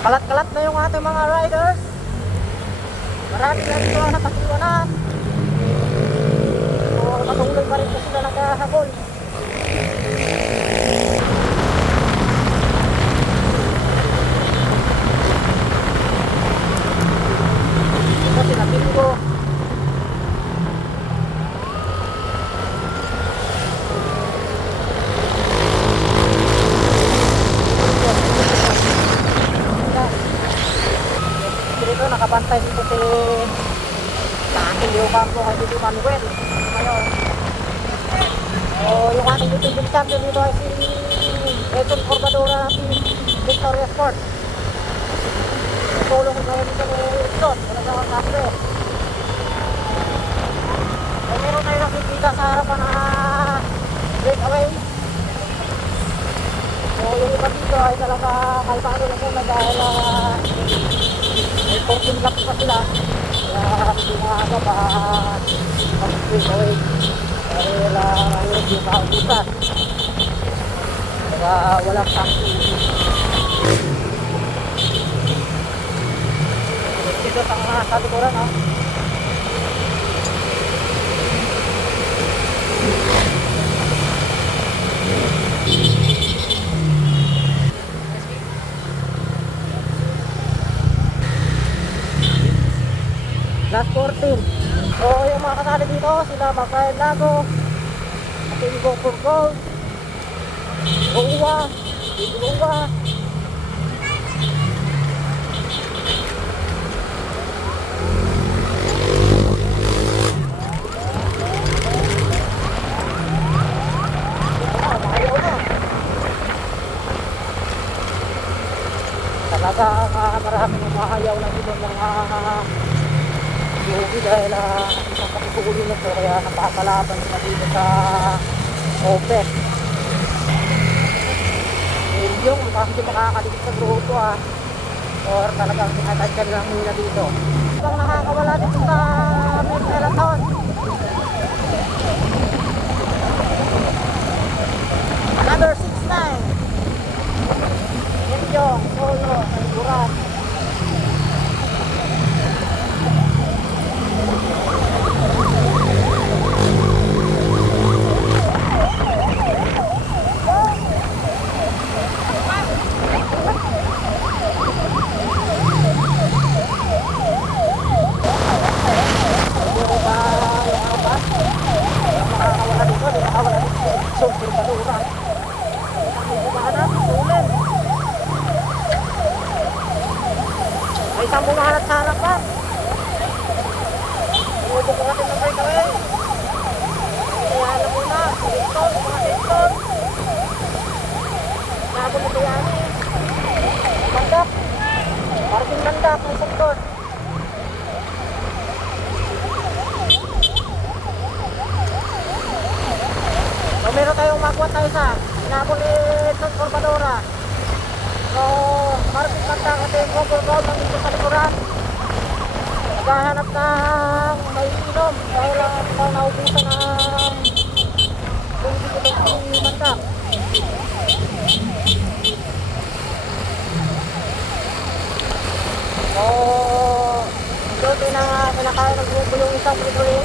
Kalat-kalat na yung ating mga riders. Marami na dito ang nakasiwanan. So patuloy pa rin po sila naghahabol. Ito sinapin ko. Dito nakabantay dito si Takil yung kampo kay Dito Manuel ngayon. So yung ating YouTube champion dito ay si Edson Corbadora ng Team Victoria Sport. Tulong ko ngayon dito kay Edson wala sa kasre. So meron tayo nakikita sa harapan na breakaway. So yung iba dito ay talaga kalpado lang muna dahil may 14 laps pa sila. Kaya hindi maaga pa mag-breakaway. Dahil mahirap yung kaubusan. Kaya walang taxi. Dito sa mga kalikuran ha. Last 14. So yung mga kasali dito sila Rafael Lago, Ating Go for Gold, Uwa, Uwa, talaga maraming umahayaw ng ibon ng Yuki dahil isang pakikuuli nito kaya napakalaban na dito sa OPEC. Yung hindi makakaligit sa grupo or talagang sinatansyan lang nila dito. Ibang nakakawala dito sa Marathon. Number 69 Yung Solo Nagburan. May isang bumahalat sa harapan. Umubo ko natin ng breakaway. Kaya alam mo na, Hilton, mga Hilton. Nabon ito yan Landak. Parking landak, may sektor. So meron tayong makuha tayo sa Nabon ni Edson Corbadora. So, parking landak at yung overcrowd ng dito sa likuran. Naghahanap ng may inom dahil lang naubusan ng kung dito ng landak. So, doon pinakaya ng grupo yung isang breakaway.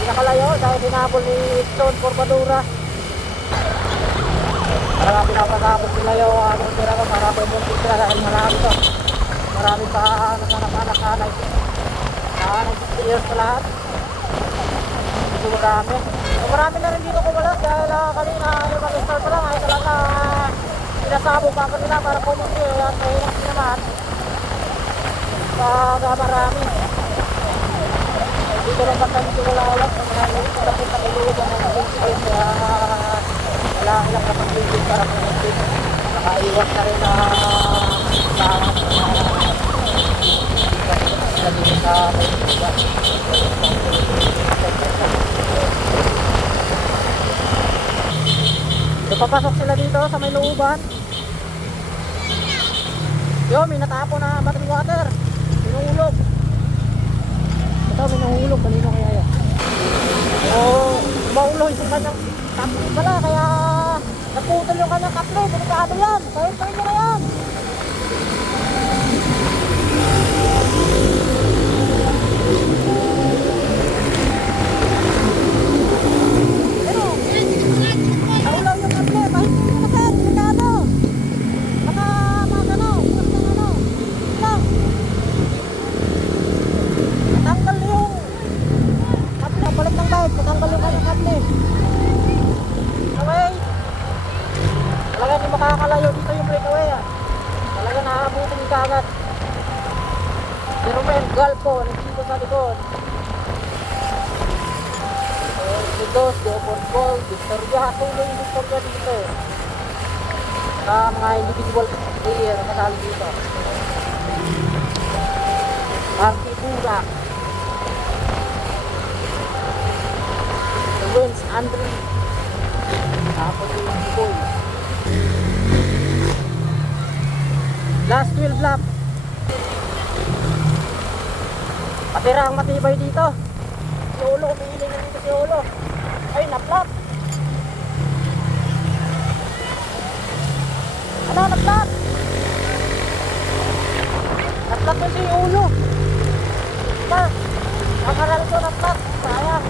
Pinakalayo dahil dinabol ni Edson Corbadora. Para pinapasabot sila yung anong tira ko para po yung tira dahil marami to. Marami pa naghanap-hanap na 6 years pa lahat. Medyo marami. So marami na rin dito kumalas dahil kanina yung mag-start pa lang ay talaga sinasabog pa kanila para pumunti at mahirap din naman. Kaya marami. Dito lang basta medyo wala-wala sa mga nagpunta kay Lugan na nag-start kaya wala ilang kapag-ibig para pumunti. Nakaiwas na rin na tawag sa dito sa Maynila. So papasok sila dito sa may looban. Yo, may natapo na battery water. Pinuhulog. Ito, may nahulog. Kanino kaya yan? So, maulog yung kanyang kapli pala. Kaya naputol yung kanyang kapli. Delikado yan. Sahin nyo na yan. nakakalayo dito yung breakaway ah. Talaga nakabutin ka agad. Si Romel Galpo, nandito sa likod. Si Dos, de Oportol, Victoria, tuloy yung Victoria dito. Sa mga individual player na kasali dito. Marky Pura. The Wins, Andre. Tapos yung Boy. Last 12 lap. Patirang matibay dito. Si Ulo, umiiling na dito si Ulo. Ay, naplap. Ano, naplap? Naplap na si Ulo. Pa, makaral ko naplap. Sayang.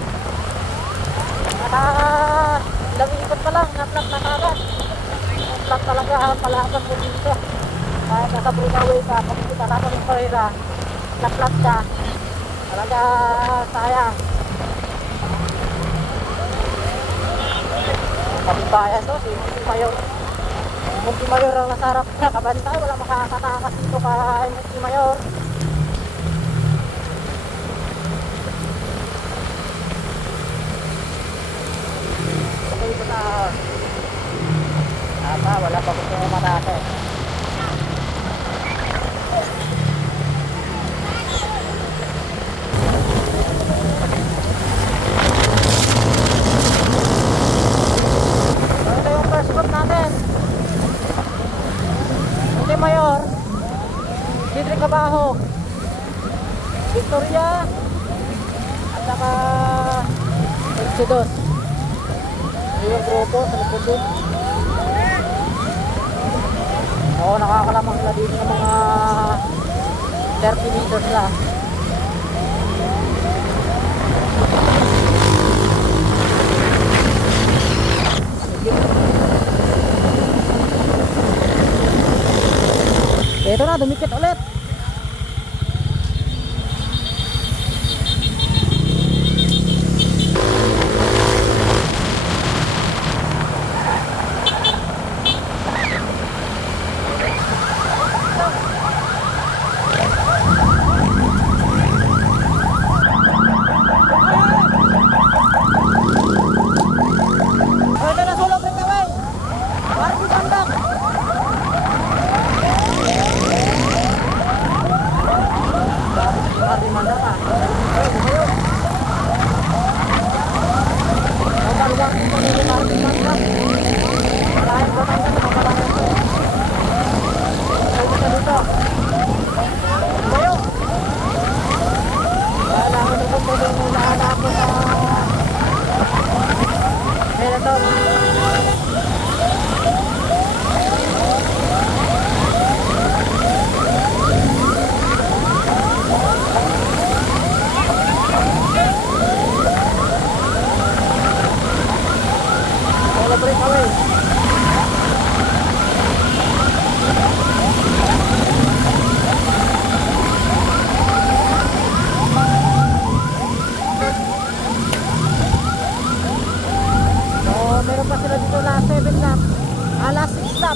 Ilang ikot pa lang, naplap na kagad. Naplap talaga, palaban mo dito. Kahit nasa breakaway ka, kung kita naman yung karera, naplap ka. Talaga sayang. Kapitbayan to, si Munti Mayor. Munti Mayor ang nasa harap na kabantay, wala makakatakas dito kay Munti Mayor. Okay ito na. Wala pa gusto mo matake. Mayor, Cedric Cabajo, Victoria, at saka Exodus. Yung grupo sa likod din. Oo, nakakalamang sila dito ng mga 30 meters lang. Ito na, dumikit ulit. Ito na, solo breakaway. Marky Mandak. Marky Mandak ah. Ayun. Mabaluwag dito ni Marky Mandak. Malayan ba tayo sa mabalayan ko? Ayun na dito. Ayun. Kailangan na kung pwede yung nahanap ko sa Melaton. Breakaway. So, meron pa sila dito last 7 lap. Last 6 lap.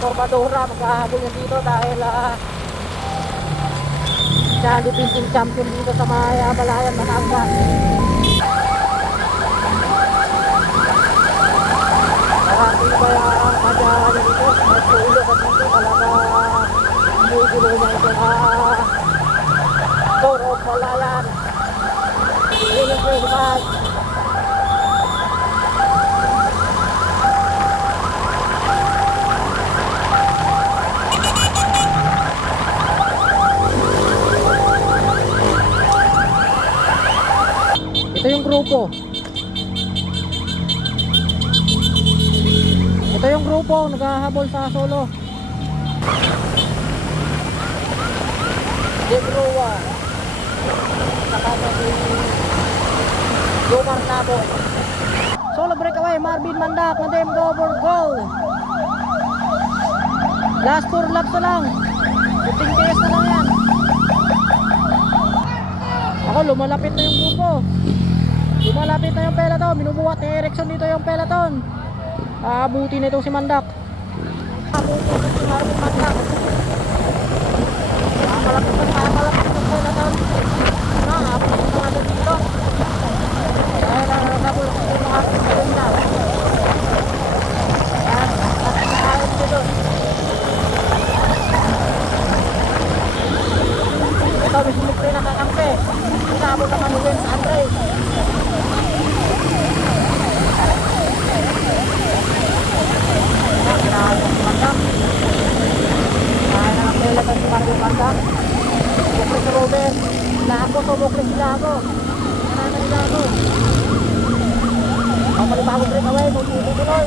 Corbadora maghahabol yan dito dahil siya ang defending champion dito sa mga Balayan, Batangas. Nakakita ba yung kadyahan dito? May tulo ka dito talaga may gulo niya ito Tour of Balayan. Ayun ang 25. Ito yung grupo. Ito yung grupo naghahabol sa solo. Debrua. Saka si Lumar Nabo. Solo breakaway, Marvin Mandak na Dem go for goal. Last 4 laps na lang. 15 kS na lang yan. Ako, lumalapit na yung grupo. Lumalapit na yung peloton. Binubuhat ni Erickson dito yung peloton. Abuti na itong si Mandak. Abuti na si Mandak. Malapit na yung peloton. Abuti na nga dito. Dahil nabulok ko yung mga segunda. At nakakain dito. Ito, may sumikri na kakampi. Inabot ang manuwin sa Andre. Si Mario Panda, bukli si Ruben, Lago to bukli si Lago, nanana ni Lago. Ang malibagong breakaway, tuloy.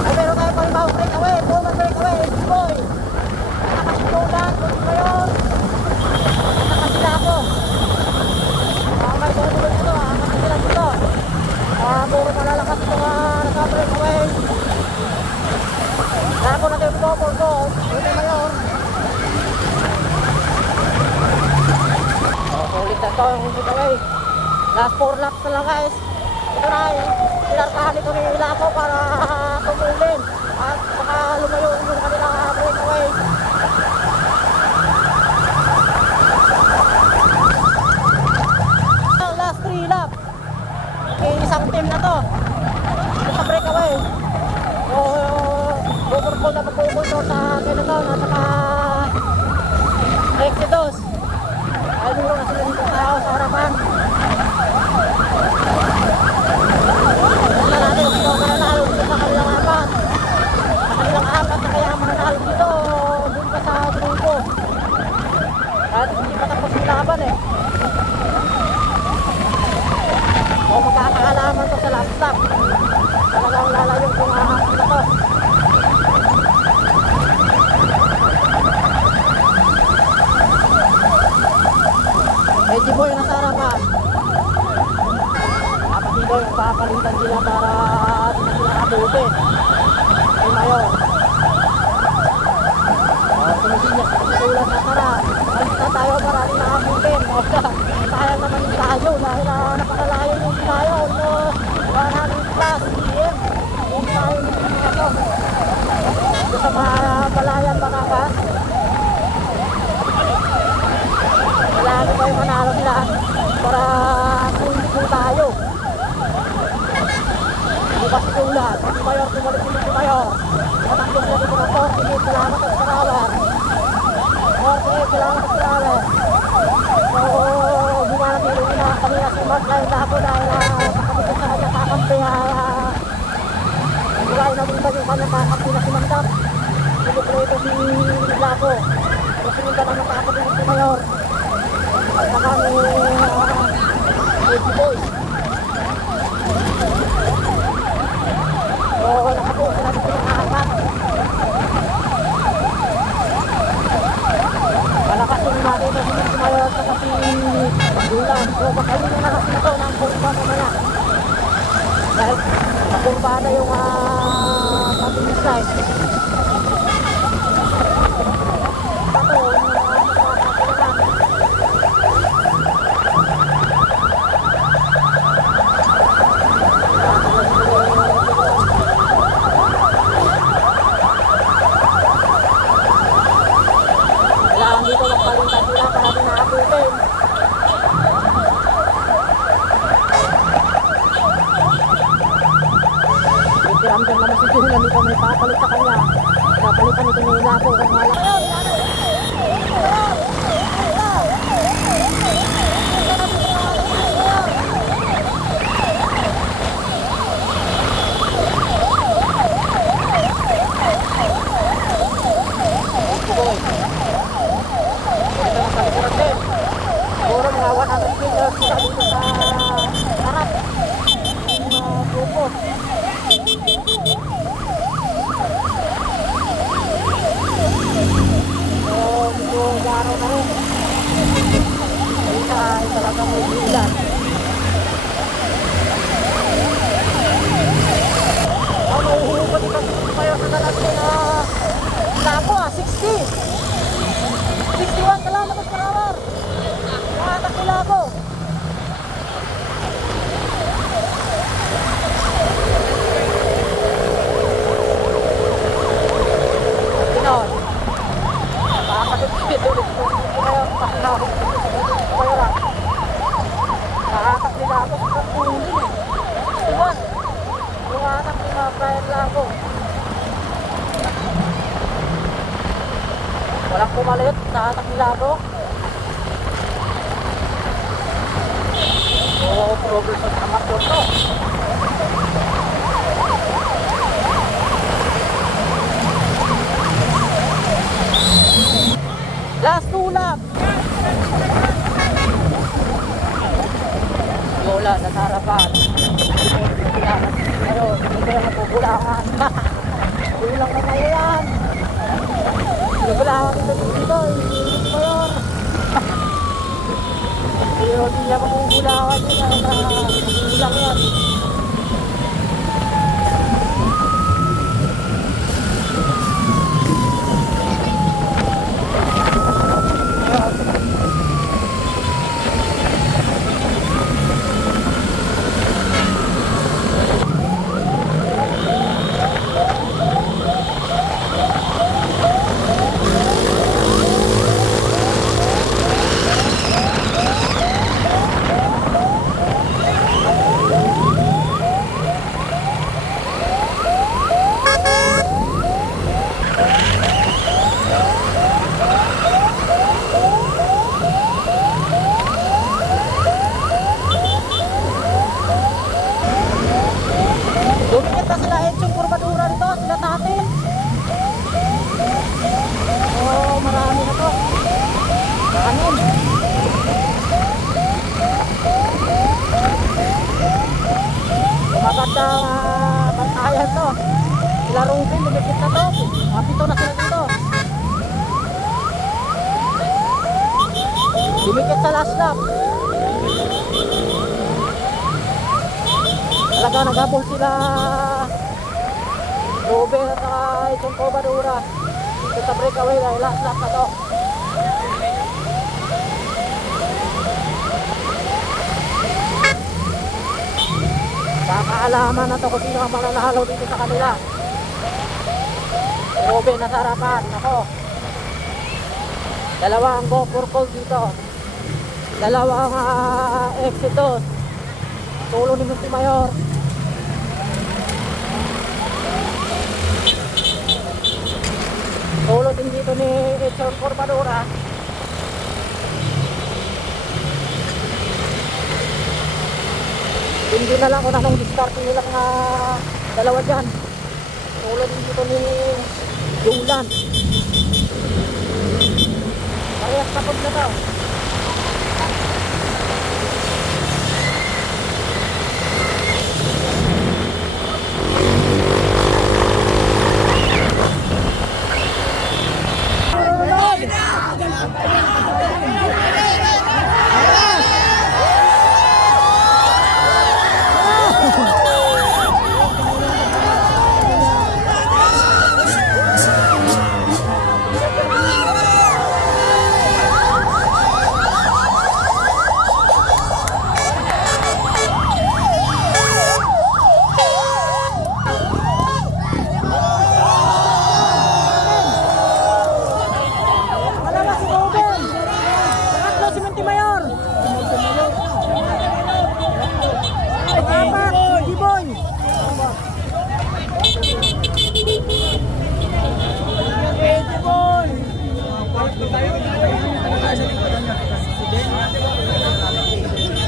Ay, meron tayo malibagong breakaway, Pullman breakaway, boy. Nakasitulan, ngayon. Nakasilago. May tuloy dito, nakasilan dito. Puro malalakas ito nga nasa-breakaway. Lago na tayo po, Ito mayor. Ulit na ito yung breakaway. Last 4 laps na lang guys. Ito na, pinarkahan ito ni Lago para tumulin. At saka lumayo yung kanilang breakaway. Last 3 laps. Isang team na to. Ito sa breakaway. Overcall na magpupunto sa Peloton at saka Exodus. Ay duro na sila dito tao sa harapan. Wala natin ito mananalo dito sa kanilang apat. Sa kanilang apat na kaya mananalo dito dun pa sa grupo. At hindi pa tapos yung laban eh. O magkakaalaman to sa last stop. Talagang lalayo kung ahapin na to. Medyo boy nasa harapan. Kapatid boy, papalitan sila para di na sila abutin. Ay mayor. Sumusinya, sulat na tara. Alis na tayo para di na abutin. Sayang naman yung tayo dahil napakalayo yung tayo. Almost 100 plus cm. Yung tayo yung ito. Ito sa Balayan, Batangas. Kailangan ko yung manalo sila para sulit po tayo. Bukas sulat. Si Mayor, tumalik si Mayor. Mataklong siya dito na 48. Salamat at sarawan. 48. Salamat at sarawan. So, bumanatili na kanina si Mark Lain Lago dahil nakabukit sa kanya kakampi. Bukain na bumban yung kanya kakampi na si Mandap. Sinipleto si Lago. Masinundan ang nakakabukit si Mayor. At saka ni Eddie Boy. So, nakabuo na dito ng apat. Palakasin natin na si Mayor at saka si Dulan. So, bakayin na kasi ito ng kurba mamaya. Dahil makurba na yung pabilis line. Ito, dito magpalitan sila para din nakabutin. Ikiramdam naman si Julan dito may papalit sa kanya. Napalitan ito ng Lago kung malaki. Siguro mga 100 meters sila dito sa harap ng grupo. So, medyo garaw na rin. Isa ay talagang may bilan. May uhulog pa dito sa Nakalat ko na lapo 60. 61 kilometers per hour. Nakalat ko lapo. Pinon. Nakakatipid ulit ko. Ngayon, pakinahon ko. Kaya lang. Nakakat nila ako sa pagpulin eh. Iwan. Yung anak ni mga Brian Lago. Walang pumalit sa anak ni Lago. Oo, progress sa tamakot to. Last two lap. Lola, nasarapan. Ayun, hindi ko yung napugulangan. Kulang na kayo yan. Nagulangan ito dito. Hindi ko yun. Pero hindi niya mapugulangan yun. Kulang yan. Dumikit na sila Edson Corbadura rito, sila natin. Oh, marami na to. Kanin. Maganda bantayan to. Sila Rubin, dumikit na to. Mapito na sila dito. Dumikit sa last lap. Talaga nagabol sila Ruben at Edson Corbadura sa breakaway dahil last lap na to. Kakaalaman na to kung sino ang mananalo dito sa kanila. Ruben nasa harapan. Ako, dalawa ang go for gold dito, dalawa ang Exitos, tulo ni Montemayor. Solo din dito ni Edson Corbadura. Hindi na lang kung anong discard nilang dalawa dyan. Solo din dito ni Julan. Parehas kapag na daw.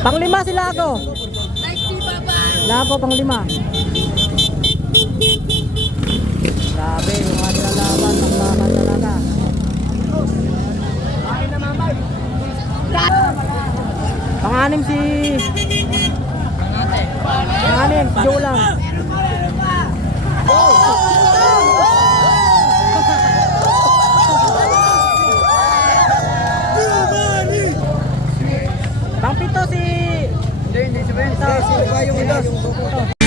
Panglima si Lago. Lago panglima. Grabe yung mga nilalaban ng baka talaga. Panganim si Panganim, Julang. Pangpito si... Hindi si Ben. Si yung ito.